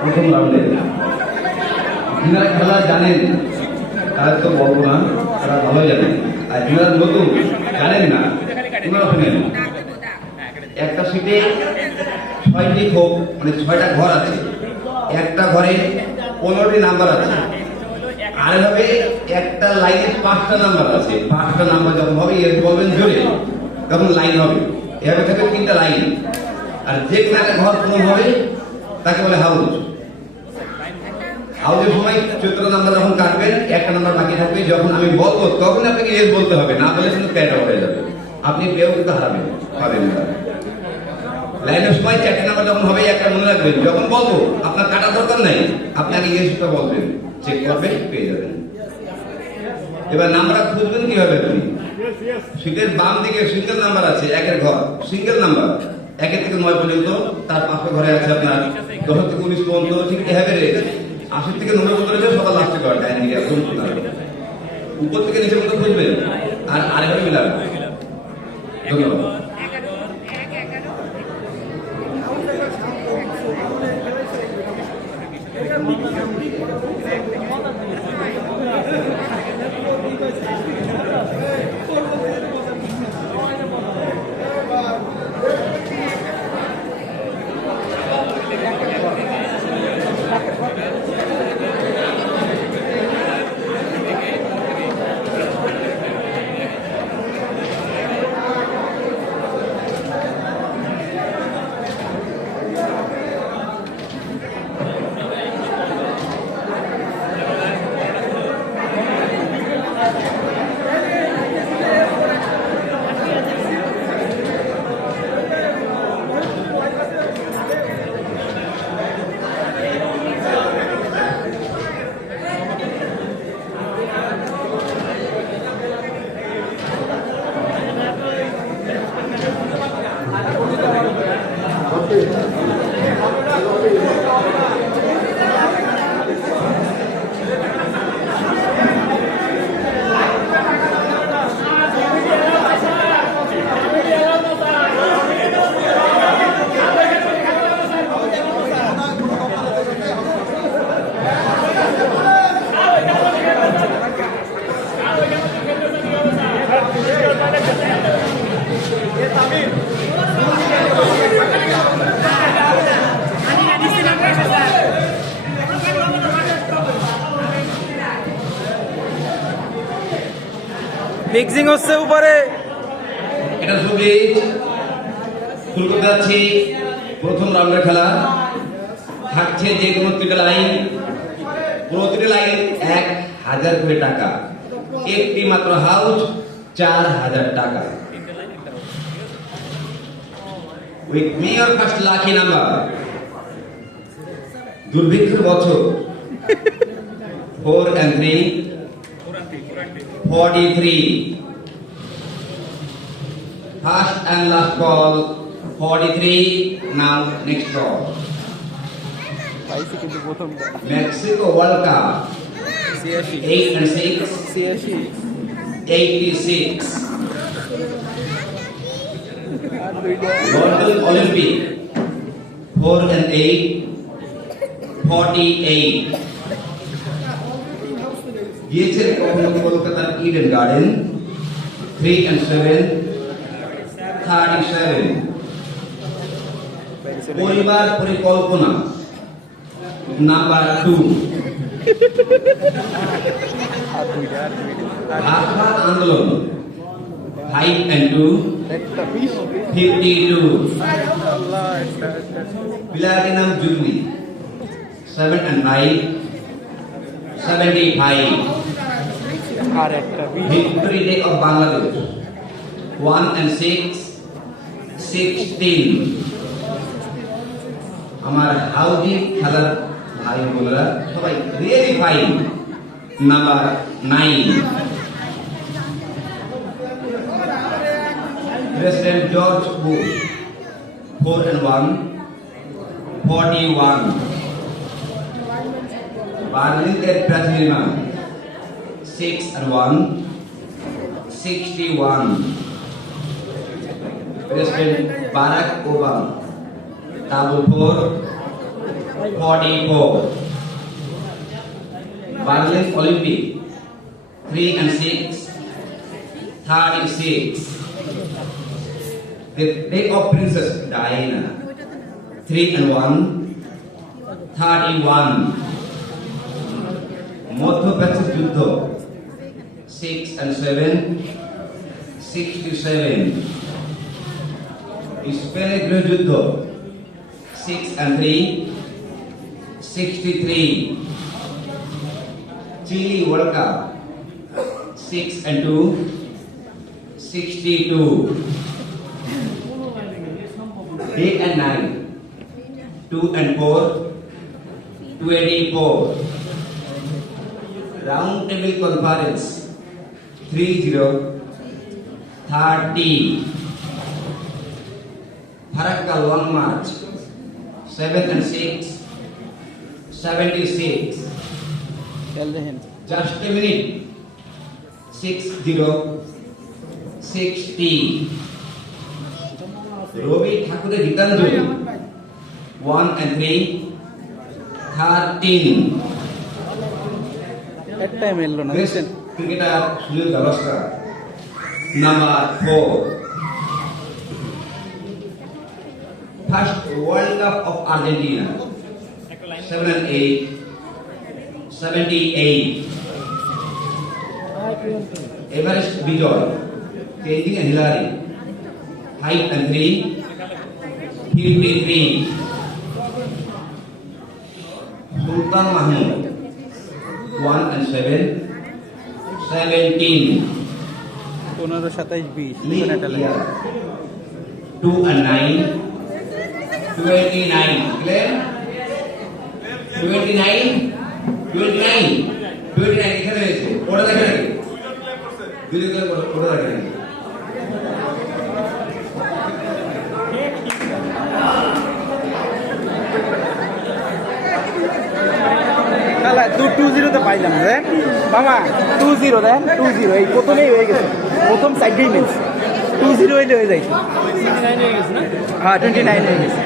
প্রথম রাউন্ডে যিনারা খেলা জানেন তারা তো বলবো না, তারা ভালো জানেন। আর যিনারা নতুন জানেন না ওনারা শুনেন। একটা সিটে 6টি খোপ মানে 6টা ঘর আছে, একটা ঘরে 15টি নাম্বার আছে। আর এভাবে একটা লাইনে 5টা নাম্বার আছে, 5টা নাম্বার যখন হবে এর বলবেন জোরে, তখন লাইন হবে। এভাবে থাকবে 3টা লাইন। আর যে কোনো একটা ঘর পূরণ হবে তাকে বলে হাউস। হাউসের সময় 14 নাম্বার যখন কাটবেন, একটা নাম্বার বাকি থাকবে, যখন আমি বলবো তখন আপনাকে এস বলতে হবে, না বলে কিন্তু প্যাড হয়ে যাবে, আপনি পেয়েও কিন্তু হারাবেন পাবেন না। লাইনের সময় 4টে নাম্বার যখন হবে একটা মনে রাখবেন, যখন বলবো আপনার কাটার দরকার নাই, আপনাকে ইয়েসটা বলবেন, চেক করবেন, পেয়ে যাবেন। এবার নাম্বার খুঁজবেন কিভাবে? আপনি সিটের বাম দিকে সিঙ্গেল নাম্বার আছে, একের ঘর সিঙ্গেল নাম্বার 1 থেকে 9 পর্যন্ত, তার 5টা ঘরে আছে আপনার 10 থেকে 19 পর্যন্ত, ঠিক এভাবে রয়েছে। 80 থেকে 90 পর্যন্ত রয়েছে, সবার লাস্টে ঘর ডাইন দিকে একদম উপর থেকে নিচে পর্যন্ত খুঁজবেন আর আরেকভাবে মিলাবেন। ধন্যবাদ। মিক্সিং হচ্ছে উপরে। এটা ছবি শুরু করতে যাচ্ছি। প্রথম রাউন্ডের খেলা থাকছে যে কোনো 3টা লাইন, প্রতিটি লাইন 1000 করে টাকা, একটি মাত্র হাউস 4000 টাকা। With me or first lucky number, দুর্ভিক্ষের বছর 4 and 3 43, first and last call 43. Now next call. Mexico World Cup 8 and 6 86, London Olympic 4 and 8 48, গিয়েছে কখনো কলকাতার ইডেন গার্ডেন 3 and 7 37, পরিবার পরিকল্পনা নাম্বার 2, ভাষা আন্দোলন 5 and 2 52, প্লাটিনাম জুবলি 7 and 9 75, Victory Day of Bangladesh 1 and 6 16, আমার হাউজি খেলার ভাই বোনেরা সবাই really fine number 9, president George Bush 4 and 1 41, Berlin at Platinum 6 and 1 61, President Barack Obama 4 44. Berlin Olympic, 3 and 6, 36. The death of Princess Diana, 3 and 1, 31. মধ্যপ্রাচ্যের যুদ্ধ, 6 and 7, 67. স্পেনের গৃহযুদ্ধ, 6 and 3, 63. Chile World Cup, 6 and 2, 62. 8 and 9, 2 and 4, 24. Round Table Conference, 30, 30. Farakka Long March, 7 and 6, 76. Just a minute, 60, 60. Robi Thakur Gitanjali, 1 and 3, 13. Best cricketer Sunil Gavaskar, number 4. First World Cup of Argentina, 7 and 8, 78. Everest Bijoy, Kendi and Hillary, 5 and 3, 53. Sultan Mahmud, 1 and 7, 17. 15, 27, 20 Leap year, 2 and 9, 29. Clear? 29, 29, 29 এখানে রয়েছে। ওটা দেখেন নাকি? Video call ওটা দেখেন নাকি? তাহলে 20 তে পাইলাম রে মামা 20 দেন 20 এই প্রথমেই হয়ে গেছে প্রথম সাইডেই মিস 20 হইলে হয়ে যায় 29 হয়ে গেছে না হ্যাঁ 29 হয়ে গেছে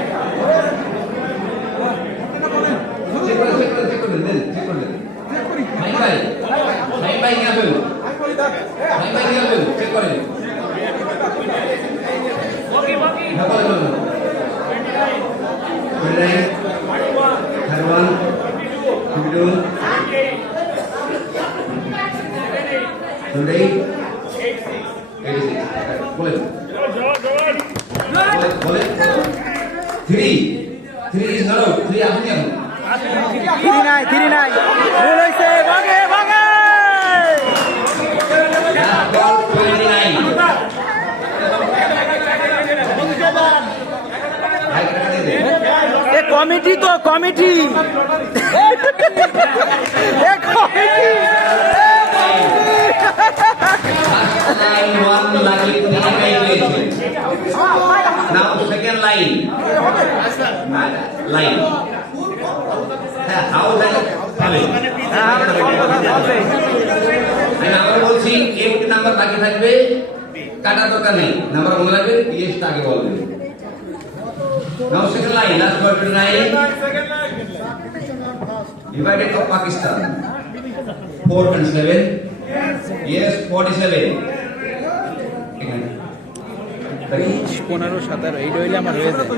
চেক করে দেন ভাই নিয়ে আসুন চেক করে হ্যাঁ বলেন 31, 32, 28, 86. বলেন 3 is not out. 3 আপনি এখন 39 ভুল হইছে ভাগে ভাগে last ball 29. ভাই টাকা দিয়ে দেন। এ কমিটি তো কমিটি এ committee Line 1 lagi evacuation. Now second line. Line. How that coming? আমি আবার বলছি একটি নাম্বার বাকি থাকবে কাটার দরকার নেই নাম্বার মনে রাখবেন পিএসটা আগে বলবেন now second line last word 29 divided of Pakistan 4 and 7 yes 47 এখানে 15, 17 এই হইলে আমার হয়ে যায়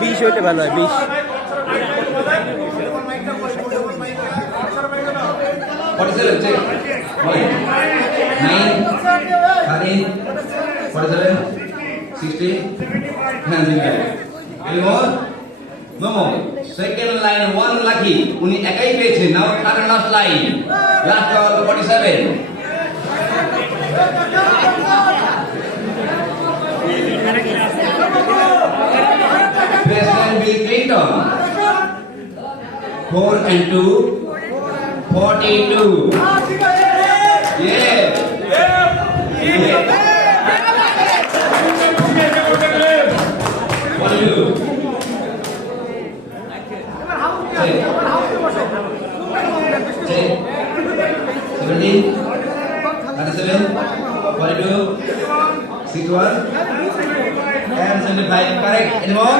20 হইতে ভালো হয় 20 47 check 9 13 47 60 any more no more second line 1 lucky উনি একাই পেয়েছেন নাও third and last line last ball 47 President Bill Clinton 4 and 2 42 yeah what do you do check 17 37 42 61 and 75 correct anymore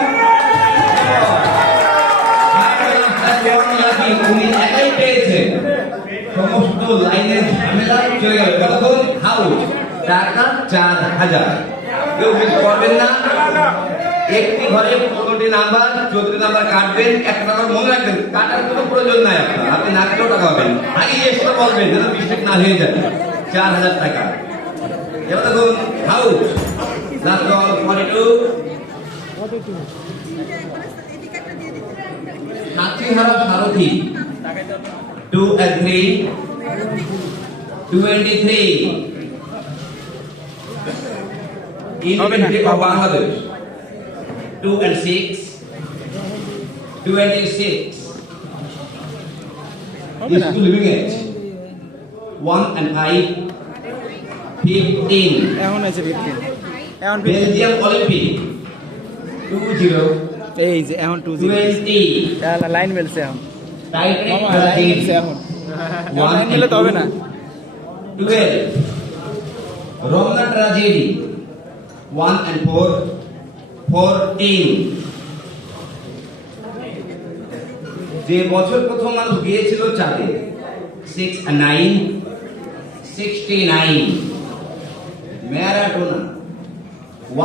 উনি একাই পেয়েছেন সমস্ত লাইনের ঝামেলা চলে গেল কতক্ষণ হাউস টাকা 4000 কেউ মিস করবেন না একটি ঘরে 15টি নাম্বার 14টি নাম্বার কাটবেন একটা নাম্বার মনে রাখবেন কাটার কোনো প্রয়োজন নাই আপনার আপনি না কাটলেও টাকা পাবেন আগে এসে বলবেন যেন মিস্টেক না হয়ে যায় 4000 টাকা এবার দেখুন হাউস লাস্ট বল 42 সাথীহারা সারথি 2 and 3 23 University of Bangladesh 2 and 6 26 School living age 1 and 5 15 এখন আছে 15 এখন 15 Belgium Olympic 20 এই যে এখন 20 20 লাইন মেলছে এখন Titan মামা লাইন মেলছে এখন লাইন মেলে তো হবে না 12 Roman tragedy 1 and 4 14 যে বছর প্রথম মানুষ গিয়েছিল চাঁদে 6 and 9 69 Maradona 10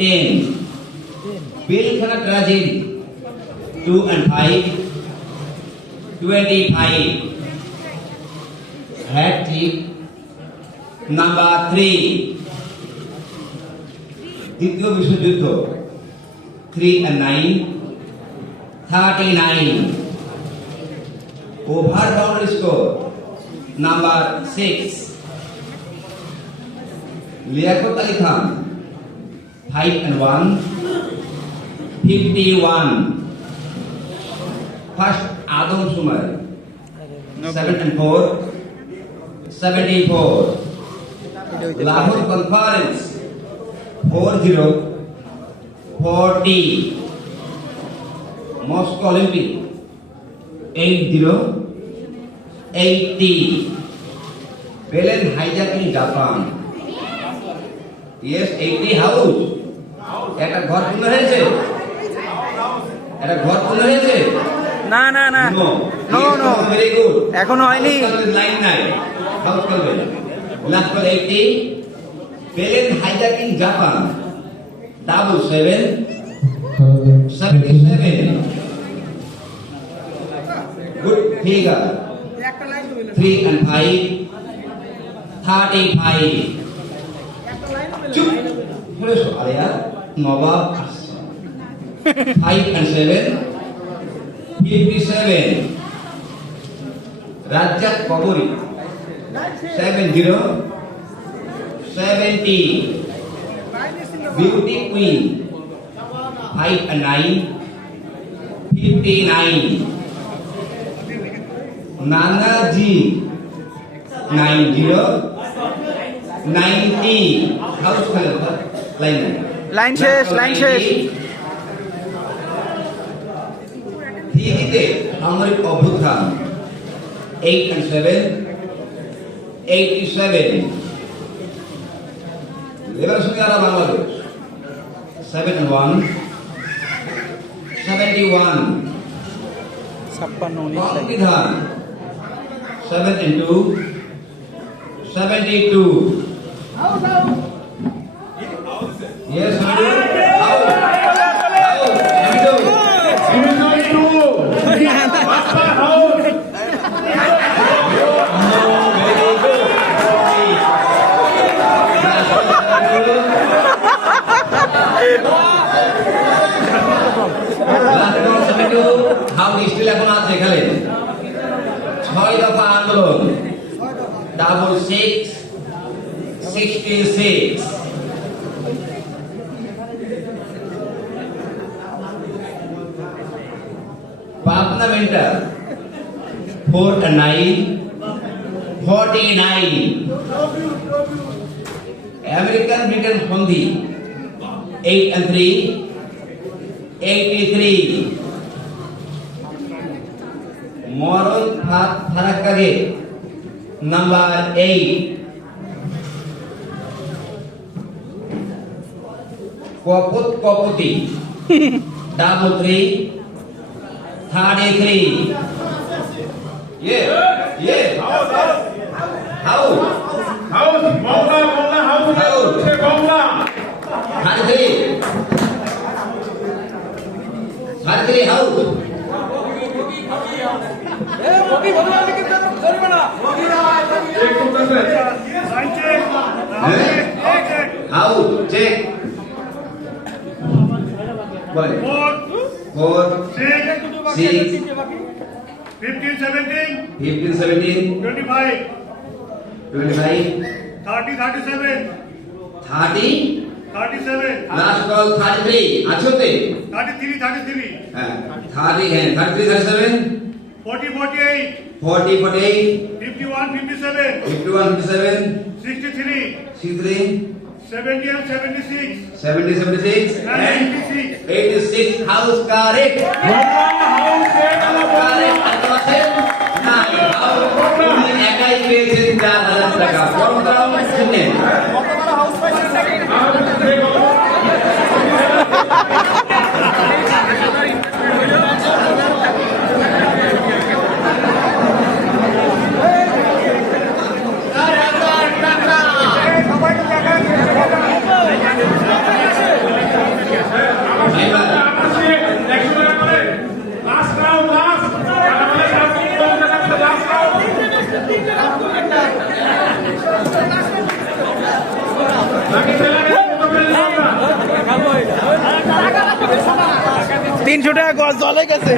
10 Pilkhana tragedy 2 and 5 25 hattrick number 3 দ্বিতীয় বিশ্বযুদ্ধ 3 and 9 39 over boundary score number 6 Liaquat Ali Khan 5 and 1 51 first আদম সুমার 7 and 4 74 Lahore conference 40 40 Moscow Olympic 80 80 বেলেন হাইজাকিং জাপান ইয়েস 80 হাউস একটা ঘর পূর্ণ হয়েছে একটা ঘর পূর্ণ হয়েছে না না না no no no very good এখনো হয়নি লাইন নাই হাউস করবে লাস্ট বল 80 বেলেন হাইজাকিং জাপান 77 77 good figure 3 and 5 35 চুপ বলে আরে यार নবাব 5 and 7 57 Razzak Kabori 70 70 beauty queen 5 and 9 59 নানাজি 90 90 হাউস খেলেন লাইন লাইন শেষ লাইন শেষ দিল্লিতে সামরিক অভ্যুত্থান 8 and 7 87 liberation guard Bangladesh 7 and 1 71 56 সংবিধান 7 and 2 72 yes Hamidul out house still এখন আছে খেলেন 6 দফা আন্দোলন 66 66 Pabna mental 4 and 9 49 American Britain সন্ধি 8 and 3 83 মরণ ফারাক্কাগে নাম্বার 8 কপতি 3 3 33. Yeah, yeah. How? House, Bongla, house, say Bongla. 33. 33, how? Check করতেছে। How? Check. বলেন। 4, 6, 15, 17, 15, 17, 25, 25, 30, 37, 30, 37, last call 33. আছোতে? 33, 33, হ্যাঁ, 30, হ্যাঁ, 33, 37, 40, 48, 40, 48, 51, 57, 51, 57, 63, 63, 70 and 76, 70, 76, and and 86. 86. House correct. Correct. আর আছেন? না, house উনি একাই পেয়েছেন 4,000 টাকা। বড়রাও শুনেন। এবার Last round, last. Last round. 300 টাকা গজ জলে গেছে